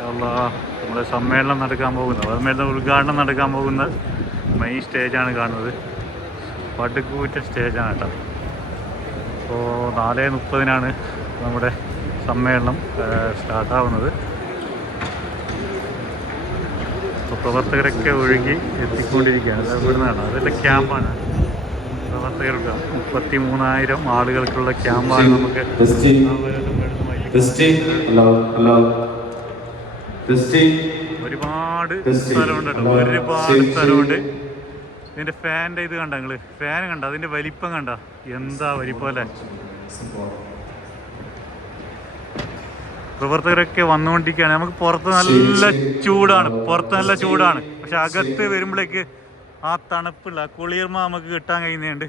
നമ്മുടെ സമ്മേളനം നടക്കാൻ പോകുന്നത്, സമ്മേളന ഉദ്ഘാടനം നടക്കാൻ പോകുന്ന മെയിൻ സ്റ്റേജാണ് കാണുന്നത്. പടുകൂറ്റ സ്റ്റേജാണ് കേട്ടോ. അപ്പോൾ 4:30 നമ്മുടെ സമ്മേളനം സ്റ്റാർട്ടാവുന്നത്. അപ്പോൾ പ്രവർത്തകരൊക്കെ ഒഴുകി എത്തിക്കൊണ്ടിരിക്കുകയാണ്. ഇവിടുന്നാണ്, അതിൻ്റെ ക്യാമ്പാണ്. പ്രവർത്തകർക്ക് 33,000 ആളുകൾക്കുള്ള ക്യാമ്പാണ്. നമുക്ക് ഒരുപാട് സ്ഥലമുണ്ട് കേട്ടോ, ഒരുപാട് സ്ഥലമുണ്ട്. ഇതിന്റെ ഫാൻ്റെ ഇത് കണ്ട നിങ്ങള്, ഫാൻ കണ്ട, അതിന്റെ വലിപ്പം കണ്ട, എന്താ വലിപ്പം അല്ലേ. പ്രവർത്തകരൊക്കെ വന്നുകൊണ്ടിരിക്കുകയാണ്. നമുക്ക് പുറത്ത് നല്ല ചൂടാണ്, പക്ഷെ അകത്ത് വരുമ്പോഴേക്ക് ആ തണുപ്പുള്ള കുളിർമ നമുക്ക് കിട്ടാൻ കഴിയുന്നുണ്ട്.